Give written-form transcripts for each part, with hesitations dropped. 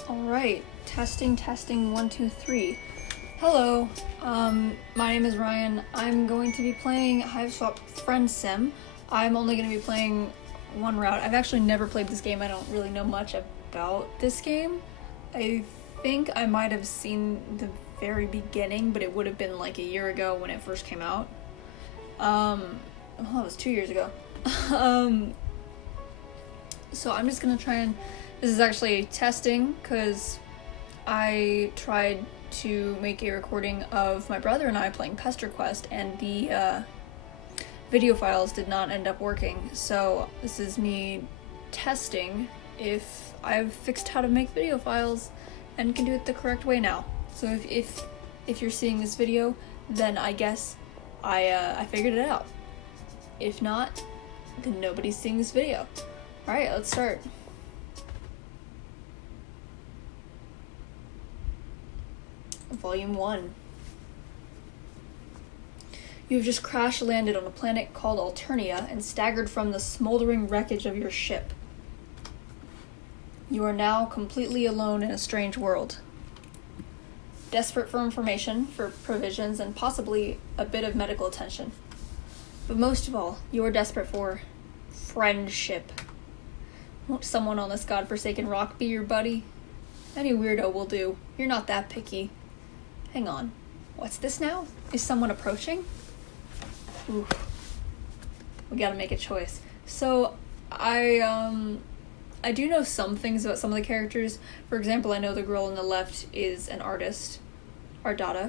Alright, testing 1, 2, 3. Hello, my name is Ryan. I'm going to be playing Hiveswap Friendsim. I'm only going to be playing one route. I've actually never played this game. I don't really know much about this game. I think I might have seen the very beginning, but it would have been like a year ago when it first came out. Well, that was 2 years ago. So I'm just gonna try and... This is actually testing, because I tried to make a recording of my brother and I playing Pester Quest, and the video files did not end up working. So this is me testing if I've fixed how to make video files and can do it the correct way now. So if you're seeing this video, then I guess I figured it out. If not, then nobody's seeing this video. Alright, let's start. Volume 1. You have just crash-landed on a planet called Alternia and staggered from the smoldering wreckage of your ship. You are now completely alone in a strange world. Desperate for information, for provisions, and possibly a bit of medical attention. But most of all, you are desperate for friendship. Won't someone on this godforsaken rock be your buddy? Any weirdo will do. You're not that picky. Hang on. What's this now? Is someone approaching? Ooh. We gotta make a choice. So, I do know some things about some of the characters. For example, I know the girl on the left is an artist. Ardata.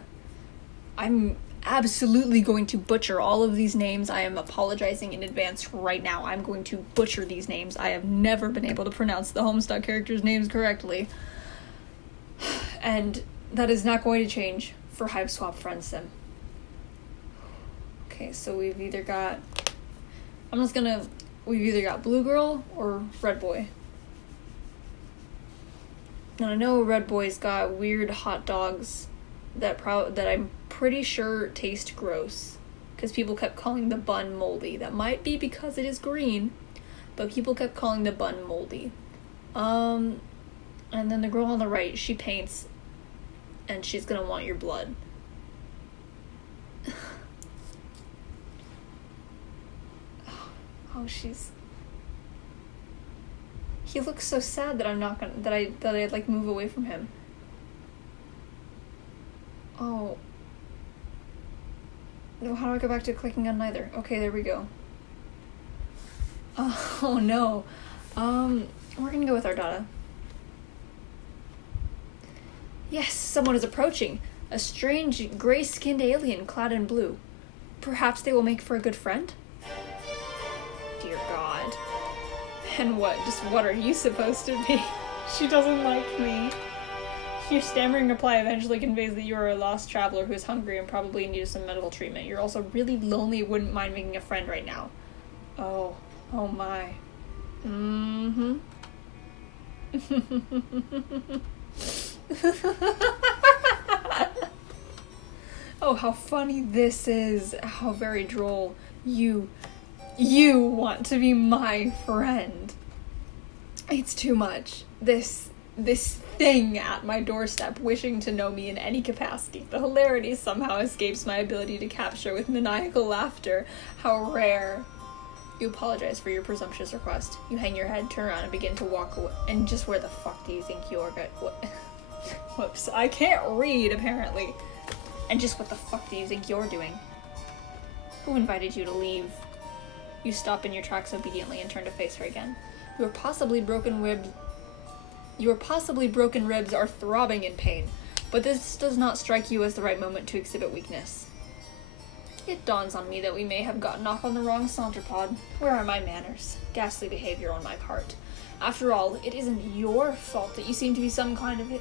I'm absolutely going to butcher all of these names. I am apologizing in advance right now. I'm going to butcher these names. I have never been able to pronounce the Homestuck characters' names correctly. And that is not going to change for Hiveswap Friendsim. Okay, so we've either got... We've either got Blue Girl or Red Boy. And I know Red Boy's got weird hot dogs that I'm pretty sure taste gross. Because people kept calling the bun moldy. That might be because it is green, but people kept calling the bun moldy. And then the girl on the right, she paints, and she's gonna want your blood. Oh, he looks so sad that I'm not gonna, that I like move away from him. Oh. No, how do I go back to clicking on neither? Okay, there we go. Oh no. We're gonna go with Ardata. Yes, someone is approaching. A strange, gray-skinned alien clad in blue. Perhaps they will make for a good friend? Dear God. And what are you supposed to be? She doesn't like me. Your stammering reply eventually conveys that you are a lost traveler who is hungry and probably in need of some medical treatment. You're also really lonely and wouldn't mind making a friend right now. Oh my. Mm-hmm. Oh, how funny this is. How very droll. You want to be my friend. It's too much. This thing at my doorstep wishing to know me in any capacity. The hilarity somehow escapes my ability to capture with maniacal laughter. How rare. You apologize for your presumptuous request. You hang your head, turn around, and begin to walk away. And just where the fuck do you think you're going? What? Whoops. I can't read, apparently. And just what the fuck do you think you're doing? Who invited you to leave? You stop in your tracks obediently and turn to face her again. Your possibly broken ribs are throbbing in pain, but this does not strike you as the right moment to exhibit weakness. It dawns on me that we may have gotten off on the wrong saunterpod. Where are my manners? Ghastly behavior on my part. After all, it isn't your fault that you seem to be some kind of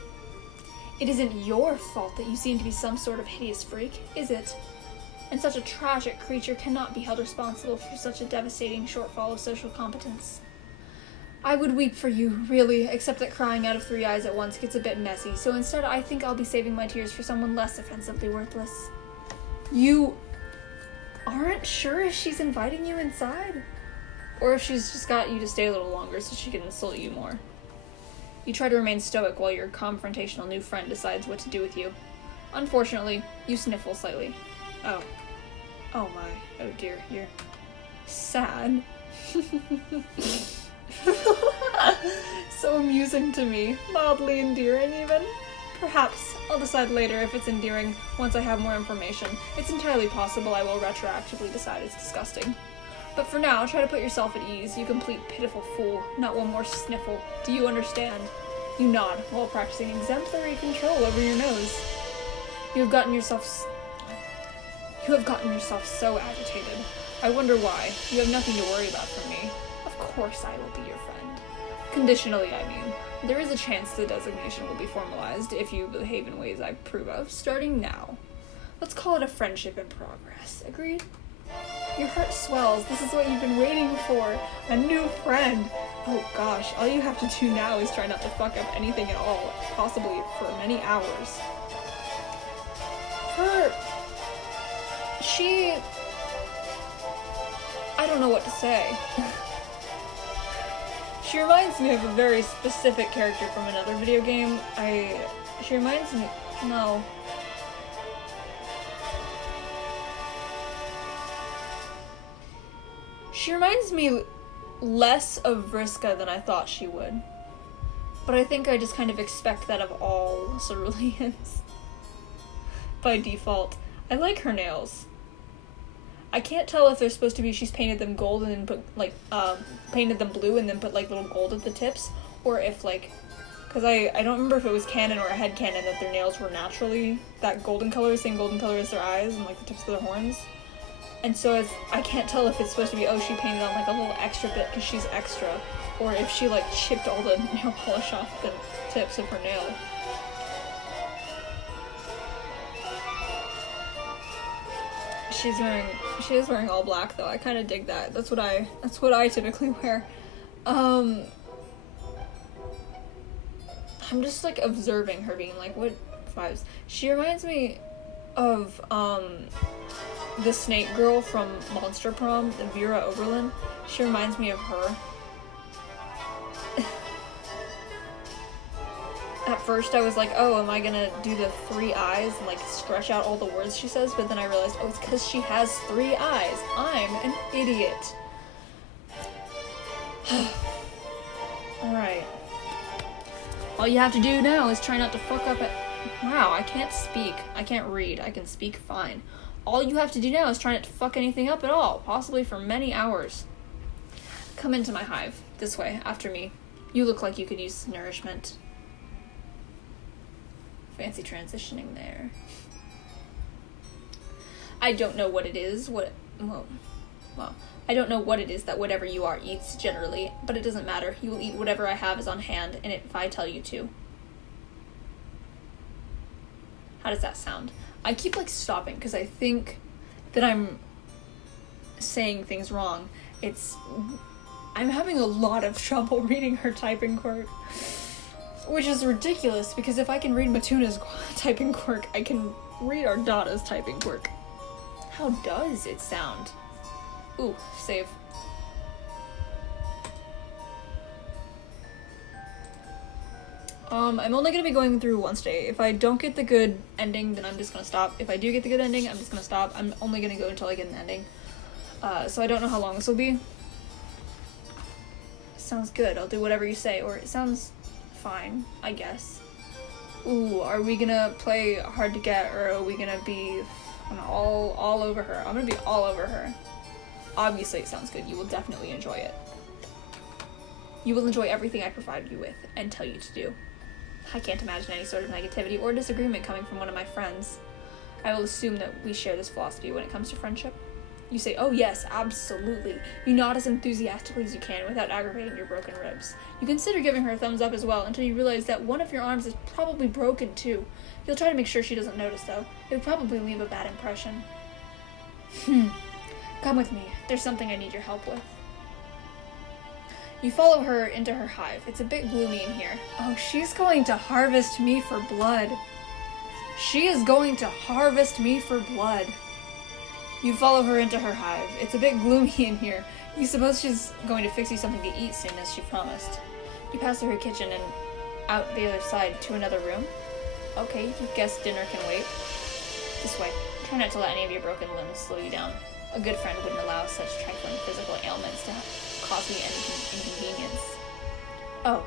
It isn't your fault that you seem to be some sort of hideous freak, is it? And such a tragic creature cannot be held responsible for such a devastating shortfall of social competence. I would weep for you, really, except that crying out of 3 eyes at once gets a bit messy, so instead I think I'll be saving my tears for someone less offensively worthless. You aren't sure if she's inviting you inside? Or if she's just got you to stay a little longer so she can insult you more. You try to remain stoic while your confrontational new friend decides what to do with you. Unfortunately, you sniffle slightly. Oh. Oh my. Oh dear, you're sad. So amusing to me. Mildly endearing, even. Perhaps I'll decide later if it's endearing once I have more information. It's entirely possible I will retroactively decide it's disgusting. But for now, try to put yourself at ease, you complete pitiful fool. Not one more sniffle. Do you understand? You nod while practicing exemplary control over your nose. You have gotten yourself so agitated. I wonder why. You have nothing to worry about from me. Of course I will be your friend. Conditionally, I mean. There is a chance the designation will be formalized if you behave in ways I approve of, starting now. Let's call it a friendship in progress. Agreed? Your heart swells. This is what you've been waiting for. A new friend. Oh gosh, all you have to do now is try not to fuck up anything at all, possibly for many hours. I don't know what to say. She reminds me of a very specific character from another video game. She reminds me, no. She reminds me less of Vriska than I thought she would. But I think I just kind of expect that of all ceruleans. By default. I like her nails. I can't tell if they're supposed to be she's painted them gold and then put, like, painted them blue and then put, like, little gold at the tips, or if, like, because I don't remember if it was canon or a headcanon that their nails were naturally that golden color, same golden color as their eyes and, like, the tips of their horns. And so I can't tell if it's supposed to be, oh, she painted on, like, a little extra bit because she's extra, or if she, like, chipped all the nail polish off the tips of her nail. She is wearing all black though. I kind of dig that. That's what I typically wear. I'm just like observing her being like, what vibes? She reminds me of the snake girl from Monster Prom, the Vera Oberlin. She reminds me of her. At first I was like, oh, am I gonna do the 3 eyes and like stretch out all the words she says? But then I realized, oh, it's because she has 3 eyes. I'm an idiot. Alright. All you have to do now is try not to fuck up it. Wow, I can't speak. I can't read. I can speak fine. All you have to do now is try not to fuck anything up at all, possibly for many hours. Come into my hive. This way, after me. You look like you could use nourishment. Fancy transitioning there. I don't know what it is, I don't know what it is that whatever you are eats, generally, but it doesn't matter. You will eat whatever I have is on hand, and if I tell you to. How does that sound? I keep, like, stopping, because I think that I'm saying things wrong. I'm having a lot of trouble reading her typing quirk. Which is ridiculous, because if I can read Matuna's typing quirk, I can read Ardata's typing quirk. How does it sound? Ooh, save. I'm only gonna be going through once a day. If I don't get the good ending, then I'm just gonna stop. If I do get the good ending, I'm just gonna stop. I'm only gonna go until I get an ending. So I don't know how long this will be. Sounds good. I'll do whatever you say, or it sounds fine, I guess. Ooh, are we gonna play hard to get, or are we gonna be all over her? I'm gonna be all over her. Obviously it sounds good. You will definitely enjoy it. You will enjoy everything I provide you with and tell you to do. I can't imagine any sort of negativity or disagreement coming from one of my friends. I will assume that we share this philosophy when it comes to friendship. You say, oh yes, absolutely. You nod as enthusiastically as you can without aggravating your broken ribs. You consider giving her a thumbs up as well until you realize that one of your arms is probably broken too. You'll try to make sure she doesn't notice though. It would probably leave a bad impression. Come with me. There's something I need your help with. You follow her into her hive. It's a bit gloomy in here. Oh, she's going to harvest me for blood. She is going to harvest me for blood. You follow her into her hive. It's a bit gloomy in here. You suppose she's going to fix you something to eat soon, as she promised. You pass through her kitchen and out the other side to another room? Okay, you guess dinner can wait. This way. Try not to let any of your broken limbs slow you down. A good friend wouldn't allow such trifling physical ailments to cause me any inconvenience. Oh,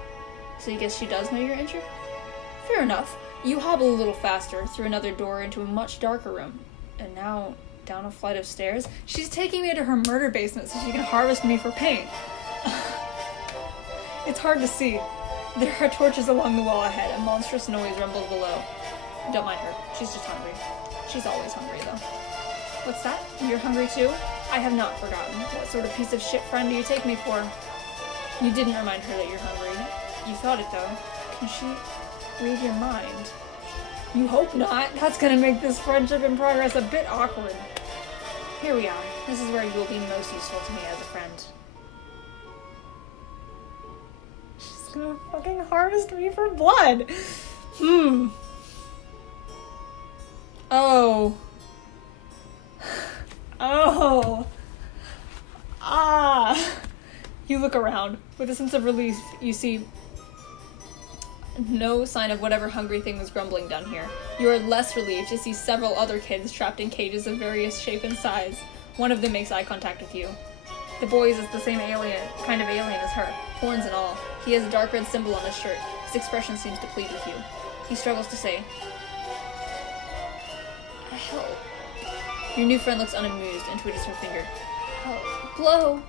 so you guess she does know you're injured? Fair enough. You hobble a little faster through another door into a much darker room. And now, down a flight of stairs. She's taking me to her murder basement so she can harvest me for pain. It's hard to see. There are torches along the wall ahead. A monstrous noise rumbles below. Don't mind her. She's just hungry. She's always hungry, though. What's that? You're hungry too? I have not forgotten. What sort of piece of shit friend do you take me for? You didn't remind her that you're hungry. You thought it, though. Can she read your mind? You hope not. That's gonna make this friendship in progress a bit awkward. Here we are. This is where you will be most useful to me as a friend. She's gonna fucking harvest me for blood. Oh. Oh. Ah. You look around. With a sense of relief, you see no sign of whatever hungry thing was grumbling down here. You are less relieved to see several other kids trapped in cages of various shape and size. One of them makes eye contact with you. The boy is the same kind of alien as her, horns and all. He has a dark red symbol on his shirt. His expression seems to plead with you. He struggles to say, "Help." Your new friend looks unamused and twitches her finger. Help, blow.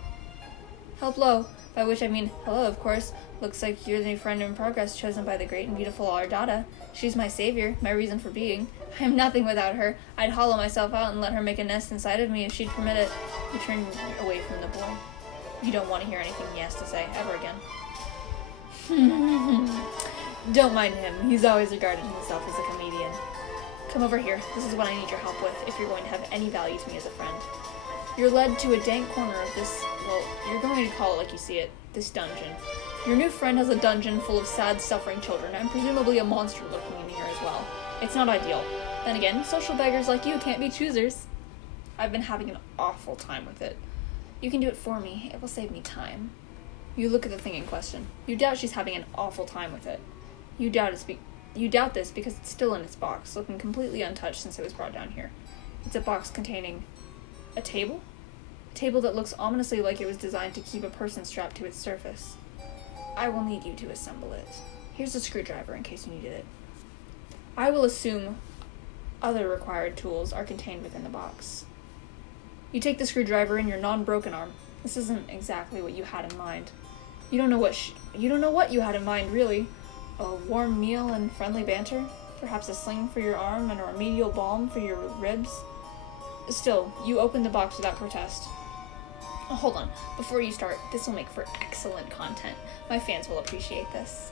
Help, blow. By which I mean hello, of course. Looks like you're the new friend in progress chosen by the great and beautiful Ardata. She's my savior, my reason for being. I am nothing without her. I'd hollow myself out and let her make a nest inside of me if she'd permit it. You turn away from the boy. You don't want to hear anything he has to say, ever again. Don't mind him. He's always regarded himself as a comedian. Come over here. This is what I need your help with, if you're going to have any value to me as a friend. You're led to a dank corner of this, well, you're going to call it like you see it, this dungeon. Your new friend has a dungeon full of sad, suffering children, and presumably a monster lurking in here as well. It's not ideal. Then again, social beggars like you can't be choosers. I've been having an awful time with it. You can do it for me. It will save me time. You look at the thing in question. You doubt she's having an awful time with it. You doubt this because it's still in its box, looking completely untouched since it was brought down here. It's a box containing a table? A table that looks ominously like it was designed to keep a person strapped to its surface. I will need you to assemble it. Here's a screwdriver in case you needed it. I will assume other required tools are contained within the box. You take the screwdriver in your non-broken arm. This isn't exactly what you had in mind. You don't know what you had in mind, really. A warm meal and friendly banter? Perhaps a sling for your arm and a remedial balm for your ribs? Still, you open the box without protest. Oh, hold on. Before you start, this will make for excellent content. My fans will appreciate this.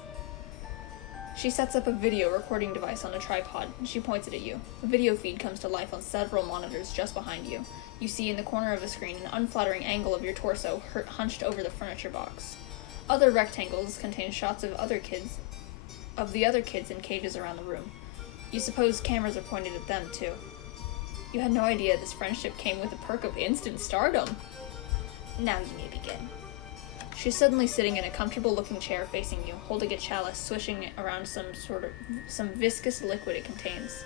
She sets up a video recording device on a tripod, and she points it at you. The video feed comes to life on several monitors just behind you. You see in the corner of the screen an unflattering angle of your torso hunched over the furniture box. Other rectangles contain shots of the other kids in cages around the room. You suppose cameras are pointed at them, too. You had no idea this friendship came with the perk of instant stardom. Now you may begin. She's suddenly sitting in a comfortable-looking chair facing you, holding a chalice, swishing around some viscous liquid it contains.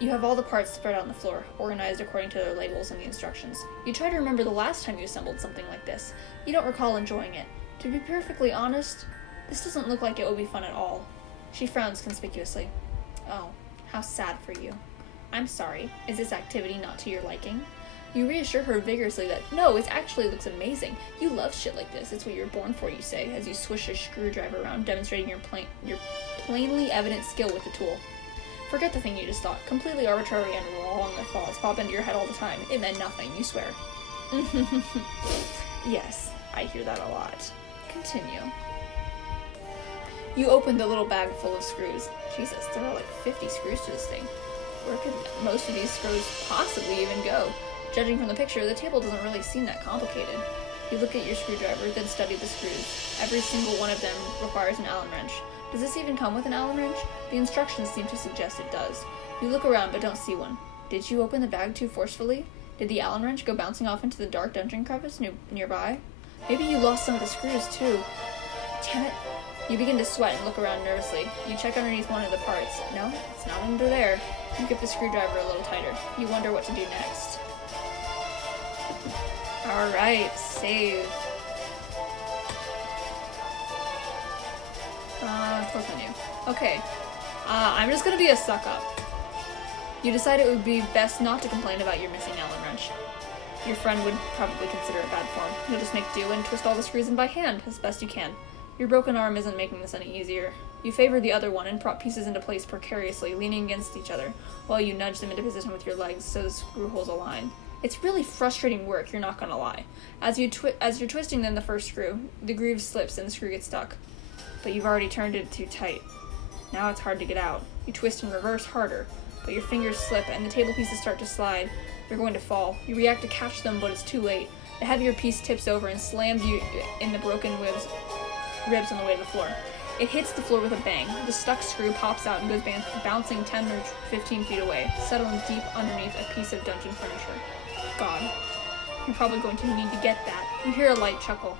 You have all the parts spread out on the floor, organized according to their labels and the instructions. You try to remember the last time you assembled something like this. You don't recall enjoying it. To be perfectly honest, this doesn't look like it would be fun at all. She frowns conspicuously. Oh, how sad for you. I'm sorry. Is this activity not to your liking? You reassure her vigorously that, no, it actually looks amazing. You love shit like this. It's what you're born for, you say, as you swish a screwdriver around, demonstrating your plainly evident skill with the tool. Forget the thing you just thought. Completely arbitrary and wrong thoughts pop into your head all the time. It meant nothing, you swear. Yes, I hear that a lot. Continue. You open the little bag full of screws. Jesus, there are like 50 screws to this thing. Where could most of these screws possibly even go? Judging from the picture, the table doesn't really seem that complicated. You look at your screwdriver, then study the screws. Every single one of them requires an Allen wrench. Does this even come with an Allen wrench? The instructions seem to suggest it does. You look around but don't see one. Did you open the bag too forcefully? Did the Allen wrench go bouncing off into the dark dungeon crevice nearby? Maybe you lost some of the screws too. Damn it. You begin to sweat and look around nervously. You check underneath one of the parts. No, it's not under there. You grip the screwdriver a little tighter. You wonder what to do next. Alright, save. Close menu. Okay. I'm just gonna be a suck-up. You decide it would be best not to complain about your missing Allen wrench. Your friend would probably consider it bad form. You'll just make do and twist all the screws in by hand, as best you can. Your broken arm isn't making this any easier. You favor the other one and prop pieces into place precariously, leaning against each other, while you nudge them into position with your legs so the screw holes align. It's really frustrating work, you're not gonna lie. As you're twisting them the first screw, the groove slips and the screw gets stuck. But you've already turned it too tight. Now it's hard to get out. You twist in reverse harder, but your fingers slip and the table pieces start to slide. You're going to fall. You react to catch them, but it's too late. The heavier piece tips over and slams you in the broken ribs on the way to the floor. It hits the floor with a bang. The stuck screw pops out and goes bouncing 10 or 15 feet away, settling deep underneath a piece of dungeon furniture. God. You're probably going to need to get that. You hear a light chuckle.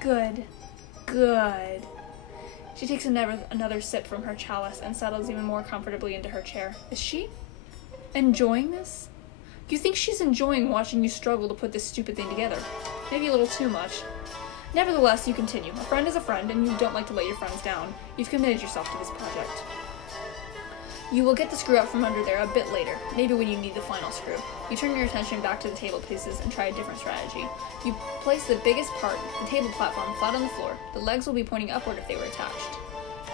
Good. Good. She takes another sip from her chalice and settles even more comfortably into her chair. Is she enjoying this? You think she's enjoying watching you struggle to put this stupid thing together? Maybe a little too much. Nevertheless, you continue. A friend is a friend, and you don't like to let your friends down. You've committed yourself to this project. You will get the screw out from under there a bit later, maybe when you need the final screw. You turn your attention back to the table pieces and try a different strategy. You place the biggest part, the table platform, flat on the floor. The legs will be pointing upward if they were attached.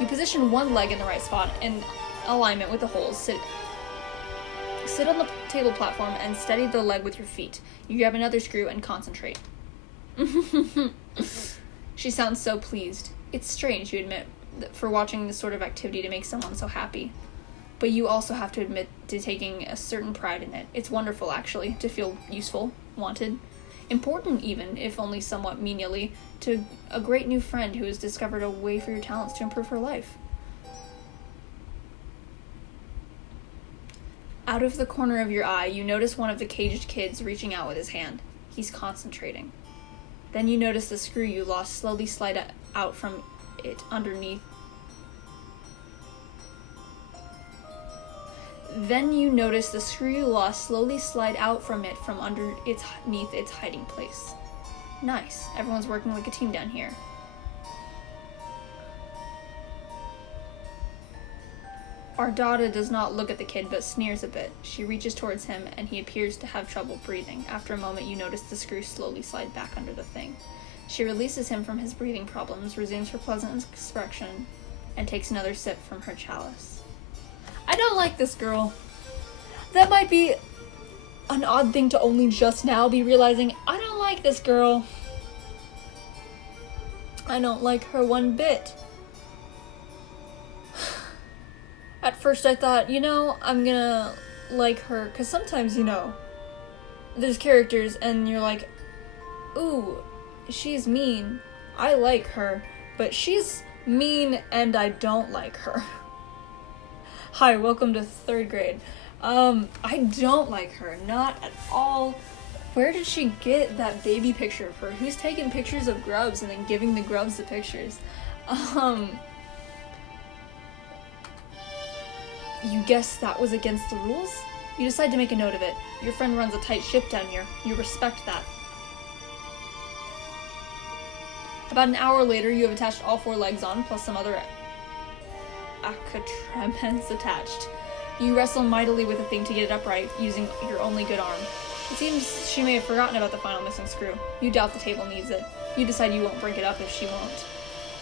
You position one leg in the right spot in alignment with the holes. Sit on the table platform and steady the leg with your feet. You grab another screw and concentrate. She sounds so pleased. It's strange, you admit, for watching this sort of activity to make someone so happy. But you also have to admit to taking a certain pride in it. It's wonderful, actually, to feel useful, wanted, important even, if only somewhat menially, to a great new friend who has discovered a way for your talents to improve her life. Out of the corner of your eye, you notice one of the caged kids reaching out with his hand. He's concentrating. Then you notice the screw you lost slowly slide out from it underneath. Slowly slide out from it from underneath its hiding place. Nice. Everyone's working like a team down here. Ardata does not look at the kid but sneers a bit. She reaches towards him and he appears to have trouble breathing. After a moment you notice the screw slowly slide back under the thing. She releases him from his breathing problems, resumes her pleasant expression, and takes another sip from her chalice. I don't like this girl. That might be an odd thing to only just now be realizing. I don't like this girl. I don't like her one bit. At first I thought, I'm gonna like her, because sometimes, there's characters and you're like, ooh, she's mean. I like her, but she's mean and I don't like her. Hi, welcome to 3rd grade. I don't like her, not at all. Where did she get that baby picture of her? Who's taking pictures of grubs and then giving the grubs the pictures? You guess that was against the rules? You decide to make a note of it. Your friend runs a tight ship down here. You respect that. About an hour later, you have attached all 4 legs on, plus some other accoutrements attached. You wrestle mightily with the thing to get it upright, using your only good arm. It seems she may have forgotten about the final missing screw. You doubt the table needs it. You decide you won't break it up if she won't.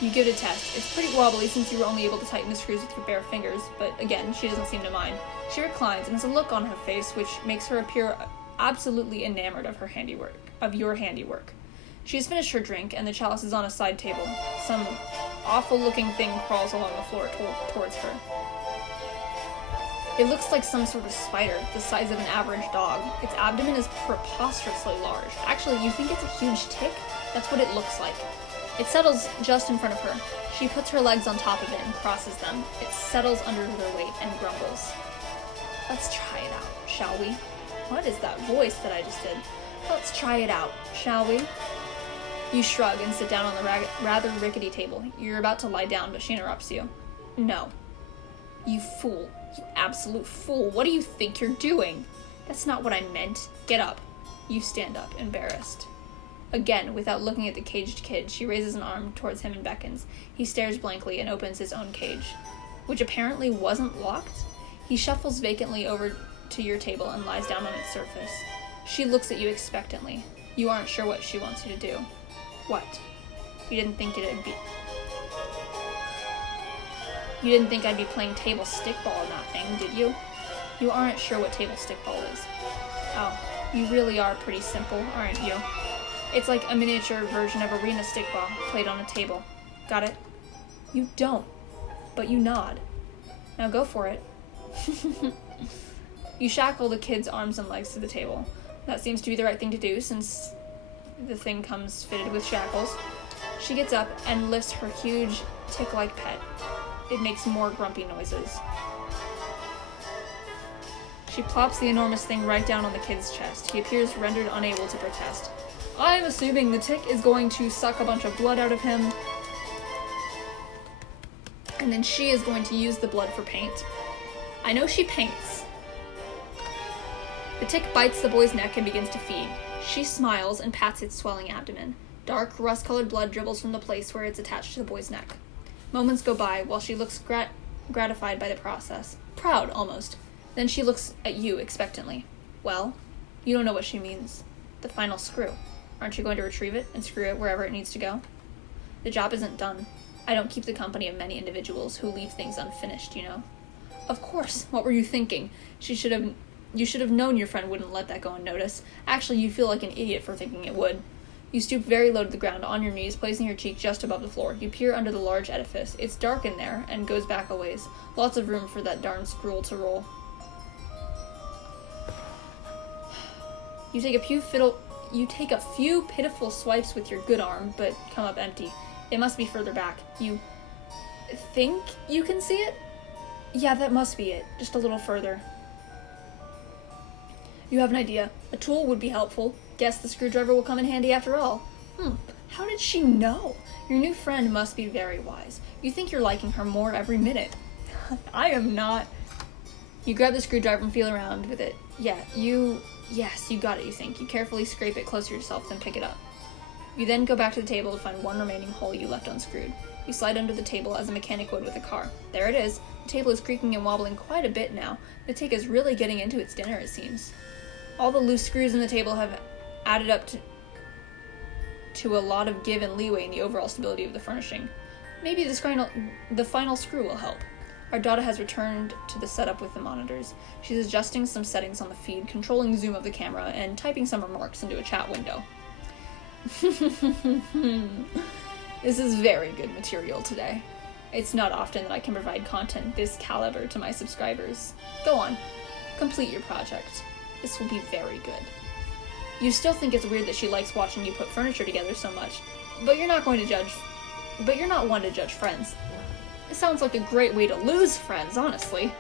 You give it a test. It's pretty wobbly since you were only able to tighten the screws with your bare fingers, but again, she doesn't seem to mind. She reclines and has a look on her face which makes her appear absolutely enamored of your handiwork. She has finished her drink, and the chalice is on a side table. Some awful-looking thing crawls along the floor towards her. It looks like some sort of spider, the size of an average dog. Its abdomen is preposterously large. Actually, you think it's a huge tick? That's what it looks like. It settles just in front of her. She puts her legs on top of it and crosses them. It settles under their weight and grumbles. Let's try it out, shall we? What is that voice that I just did? Let's try it out, shall we? You shrug and sit down on the rather rickety table. You're about to lie down, but she interrupts you. No. You fool. You absolute fool. What do you think you're doing? That's not what I meant. Get up. You stand up, embarrassed. Again, without looking at the caged kid, she raises an arm towards him and beckons. He stares blankly and opens his own cage, which apparently wasn't locked. He shuffles vacantly over to your table and lies down on its surface. She looks at you expectantly. You aren't sure what she wants you to do. What? You didn't think I'd be playing table stickball in that thing, did you? You aren't sure what table stickball is. Oh, you really are pretty simple, aren't you? It's like a miniature version of arena stickball, played on a table. Got it? You don't, but you nod. Now go for it. You shackle the kid's arms and legs to the table. That seems to be the right thing to do, since the thing comes fitted with shackles. She gets up and lifts her huge, tick-like pet. It makes more grumpy noises. She plops the enormous thing right down on the kid's chest. He appears rendered unable to protest. I'm assuming the tick is going to suck a bunch of blood out of him, and then she is going to use the blood for paint. I know she paints. The tick bites the boy's neck and begins to feed. She smiles and pats its swelling abdomen. Dark, rust-colored blood dribbles from the place where it's attached to the boy's neck. Moments go by while she looks gratified by the process. Proud, almost. Then she looks at you expectantly. Well, you don't know what she means. The final screw. Aren't you going to retrieve it and screw it wherever it needs to go? The job isn't done. I don't keep the company of many individuals who leave things unfinished, you know. Of course. What were you thinking? You should have known your friend wouldn't let that go unnoticed. Actually, you feel like an idiot for thinking it would. You stoop very low to the ground, on your knees, placing your cheek just above the floor. You peer under the large edifice. It's dark in there, and goes back a ways. Lots of room for that darn scroll to roll. You take a few pitiful swipes with your good arm, but come up empty. It must be further back. You think you can see it? Yeah, that must be it. Just a little further. You have an idea. A tool would be helpful. Guess the screwdriver will come in handy after all. How did she know? Your new friend must be very wise. You think you're liking her more every minute. I am not. You grab the screwdriver and feel around with it. Yes, you got it, you think. You carefully scrape it closer to yourself, then pick it up. You then go back to the table to find one remaining hole you left unscrewed. You slide under the table as a mechanic would with a car. There it is. The table is creaking and wobbling quite a bit now. The tick is really getting into its dinner, it seems. All the loose screws in the table have added up to a lot of give and leeway in the overall stability of the furnishing. Maybe the final screw will help. Ardata has returned to the setup with the monitors. She's adjusting some settings on the feed, controlling the zoom of the camera, and typing some remarks into a chat window. This is very good material today. It's not often that I can provide content this caliber to my subscribers. Go on, complete your project. This will be very good. You still think it's weird that she likes watching you put furniture together so much, but you're not one to judge friends. It sounds like a great way to lose friends, honestly.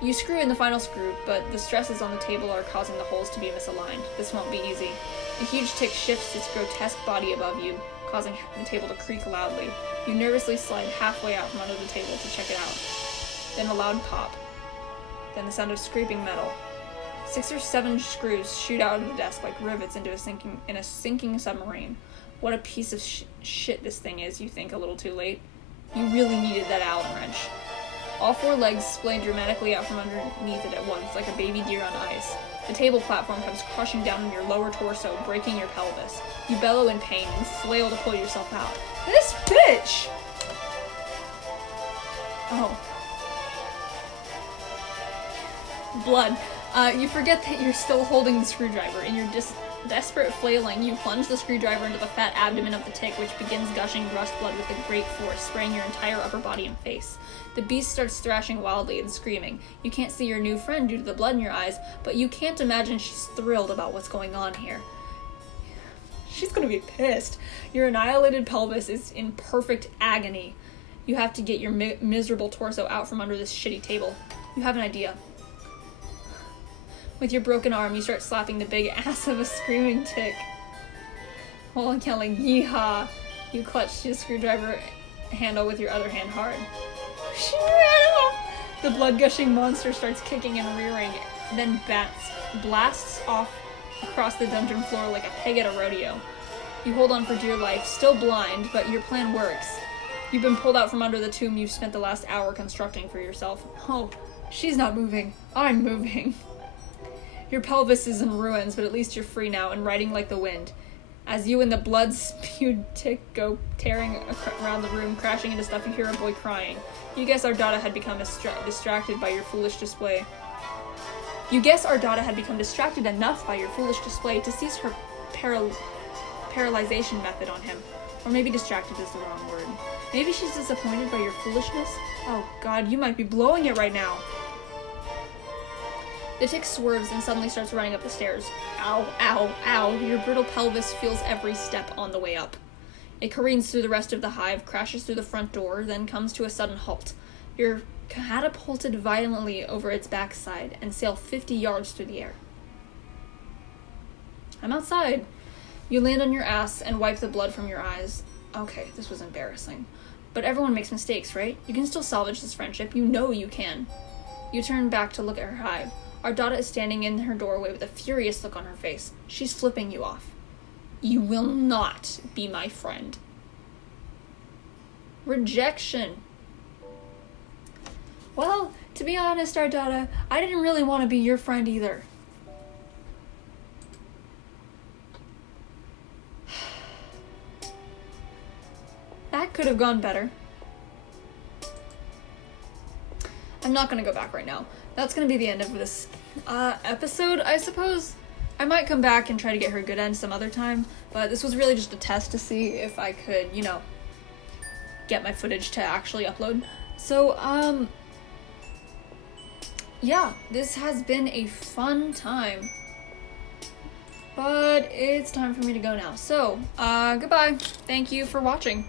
You screw in the final screw, but the stresses on the table are causing the holes to be misaligned. This won't be easy. The huge tick shifts its grotesque body above you, causing the table to creak loudly. You nervously slide halfway out from under the table to check it out. Then a loud pop. Then the sound of scraping metal. 6 or 7 screws shoot out of the desk like rivets into a sinking submarine. What a piece of shit this thing is, you think a little too late. You really needed that Allen wrench. All 4 legs splay dramatically out from underneath it at once, like a baby deer on ice. The table platform comes crushing down on your lower torso, breaking your pelvis. You bellow in pain and flail to pull yourself out. This bitch! Oh. Blood. You forget that you're still holding the screwdriver. In your desperate flailing, you plunge the screwdriver into the fat abdomen of the tick, which begins gushing rust blood with a great force, spraying your entire upper body and face. The beast starts thrashing wildly and screaming. You can't see your new friend due to the blood in your eyes, but you can't imagine she's thrilled about what's going on here. She's gonna be pissed. Your annihilated pelvis is in perfect agony. You have to get your miserable torso out from under this shitty table. You have an idea. With your broken arm, you start slapping the big ass of a screaming tick. While yelling, "Yeehaw!" you clutch your screwdriver handle with your other hand hard. She ran off! The blood-gushing monster starts kicking and rearing, then blasts off across the dungeon floor like a pig at a rodeo. You hold on for dear life, still blind, but your plan works. You've been pulled out from under the tomb you've spent the last hour constructing for yourself. Oh, she's not moving. I'm moving. Your pelvis is in ruins, but at least you're free now and riding like the wind. As you and the blood-spewed tick go tearing around the room, crashing into stuff, you hear a boy crying. You guess Ardata had become distracted by your foolish display. You guess Ardata had become distracted enough by your foolish display to cease her paralyzation method on him. Or maybe distracted is the wrong word. Maybe she's disappointed by your foolishness? Oh god, you might be blowing it right now. The tick swerves and suddenly starts running up the stairs. Ow, ow, ow. Your brittle pelvis feels every step on the way up. It careens through the rest of the hive, crashes through the front door, then comes to a sudden halt. You're catapulted violently over its backside and sail 50 yards through the air. I'm outside. You land on your ass and wipe the blood from your eyes. Okay, this was embarrassing. But everyone makes mistakes, right? You can still salvage this friendship. You know you can. You turn back to look at her hive. Ardata is standing in her doorway with a furious look on her face. She's flipping you off. You will not be my friend. Rejection. Well, to be honest, Ardata, I didn't really want to be your friend either. That could have gone better. I'm not gonna go back right now. That's gonna be the end of this episode, I suppose. I might come back and try to get her a good end some other time, but this was really just a test to see if I could, you know, get my footage to actually upload. So, yeah, this has been a fun time. But it's time for me to go now. So, goodbye. Thank you for watching.